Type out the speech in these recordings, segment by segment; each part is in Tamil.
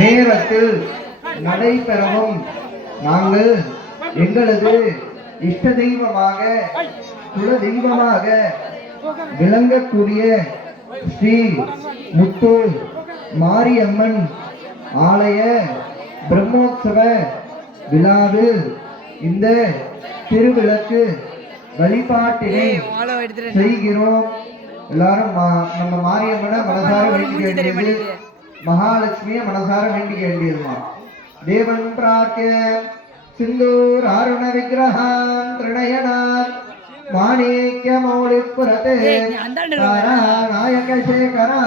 நேரத்தில் நடைபெறவும் நாங்கள் எங்களது இஷ்ட தெய்வமாக குல தெய்வமாக விளங்கக்கூடிய ஸ்ரீ முத்து மாரியம்மன் ஆலய பிரம்மோற்சவ விழாவில் இந்த திருவிளக்கு வழிபாட்டினை செய்கிறோம். எல்லாரும் நம்ம மாரியம்மனை மனசார வேண்டிக்க வேண்டியது, மகாலட்சுமியை மனசார வேண்டிக்க வேண்டியதுமா. தேவன் பிரார்த்திய சிந்தூர் ஆருண விக்கிரகான் திரிணயனான் மாணிக்ய மௌலிபுரதே நாயக சேகரா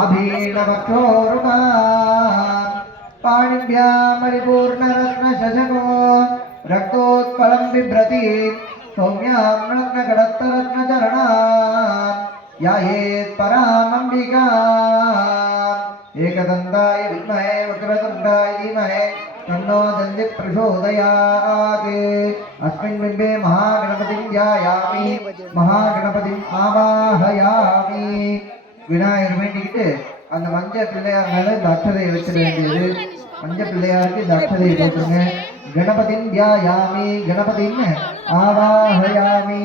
ஆபீனவக்ஷோருணா பாணிभ्यामरिपूर्ण रत्न शशको रक्तोत्पलं बिभ्रति सौम्यां रत्नगडत्त रत्नचरणा यायेत् परामम्बिका एकदन्ताय विद्महे वक्रतुण्डाय धीमहि तन्नो दन्ति प्रचोदयात्. अस्मिन् बिम्बे महागणपतिं ध्यायामि महागणपतिं आवाहयामि. விநாயகர் வேண்டிக்கிட்டு அந்த மஞ்சள் பிள்ளையார் மேல இந்த அக்ஷதையை வச்சிட வேண்டியது. மஞ்சள் பிள்ளையாருக்கு இந்த அக்ஷதையை போட்டுருங்க. கணபதின் தியாயாமி கணபதின்னு ஆவாஹயாமி.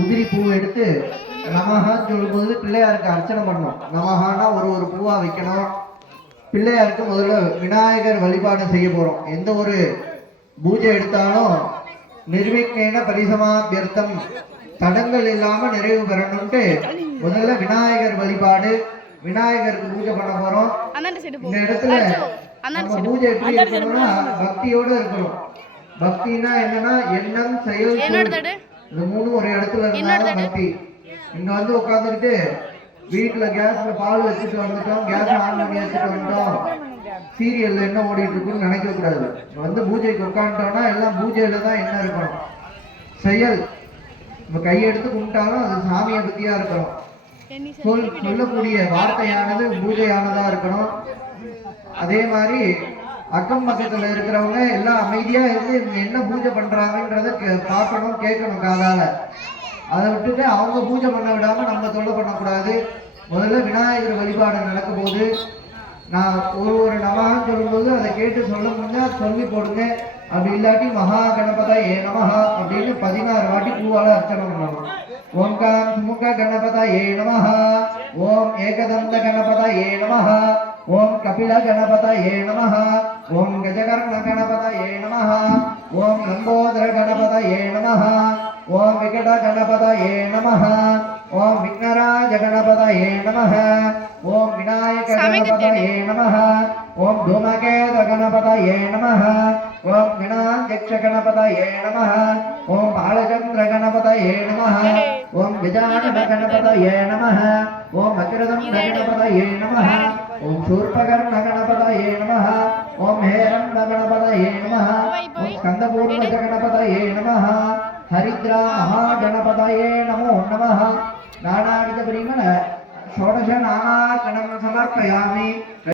உதிரி பூ எடுத்து நமஹான்னு சொல்லும்போது பிள்ளையாருக்கு அர்ச்சனை பண்ணணும். நமஹானா ஒரு பூவா வைக்கணும். பிள்ளையாருக்கு முதல்ல விநாயகர் வழிபாடு செய்ய போறோம். எந்த ஒரு பூஜை எடுத்தாலும் நிர்விக்னேன பரிசமாபியர்த்தம், தடங்கள் இல்லாம நிறைவு பெறணும்ட்டு முதல்ல விநாயகர் வழிபாடு, விநாயகருக்கு பூஜை பண்ண போறோம். இந்த இடத்துல நம்ம பூஜை எப்படி இருக்கணும்னா பக்தியோட இருக்கணும். பக்தினா என்னன்னா எண்ணம் செயல் இந்த மூணும் ஒரு இடத்துல இருந்தாலும் பக்தி. இங்க வந்து உட்காந்துக்கிட்டு வீட்டுல கேஸ்ல பால் வச்சுட்டு வந்துட்டோம், கேஸ் ஆன் பண்ணி வச்சுட்டு வந்துட்டோம், சீரியல்ல என்ன ஓடிட்டு இருக்குன்னு நினைக்க கூடாது. வந்து பூஜைக்கு உட்காந்துட்டோம்னா எல்லாம் பூஜையில தான் என்ன இருக்கணும், செயல். நம்ம கையெடுத்து கும்பிட்டாலும் அது சாமியை பத்தியா இருக்கணும். சொல்லக்கூடிய வார்த்தையானது பூஜையானதா இருக்கணும். அதே மாதிரி அக்கம் பக்கத்துல இருக்கிறவங்க எல்லாம் அமைதியா இருந்து என்ன பூஜை பண்றாங்கன்றத பார்க்கணும், கேட்கணும் காதால. அதை விட்டுட்டு அவங்க பூஜை பண்ண விடாம நம்ம தொல்லை பண்ணக்கூடாது. முதல்ல விநாயகர் வழிபாடு நடக்கும் போது நான் ஒரு நமகான்னு சொல்லும்போது அதை கேட்டு சொல்ல முடிஞ்சா சொல்லி போடுங்க. அப்படி இல்லாட்டி மகா கணபதயே நமஹ அப்படின்னு 16 வாட்டி பூவால அர்ச்சனை பண்ணணும். ஓம்காம் சுமுக கணபதயே நமஹ, ஓம் ஏகதந்த கணபதயே நமஹ, ஓம் கபில கணபதயே நமஹ, ஓம் கஜகர்ண கணபதயே நமஹ, ஓம் லம்போதர கணபதயே நமஹ, ஓம் விகட கணபதயே நமஹ, ஓம் விக்னராஜ கணபதயே நமஹ, ஓம் விநாயக கணபதயே நமஹ, ஓம் தூமகேத கணபதயே நமஹ, ஓம் விநாயக கணபதயே நமஹ, ஓம் பாலச்சந்திர கணபதயே நமஹ, ஓம் விஜானன கணபதயே நமஹ, ஓம் வக்ரதுண்ட கணபதயே நமஹ, ஓம் சூர்பகர்ண கணபதயே நமஹ, ஓம் ஹேரண்ட கணபதயே நமஹ, ஓம் ஸ்கந்தபூர்ண கணபதயே நமஹ, ஹரித்ரா மகாகணபதயே நமோ நமஹ. நானாவித பரிமள ஷோடச நானார்ச்சனம் சமர்ப்பயாமி.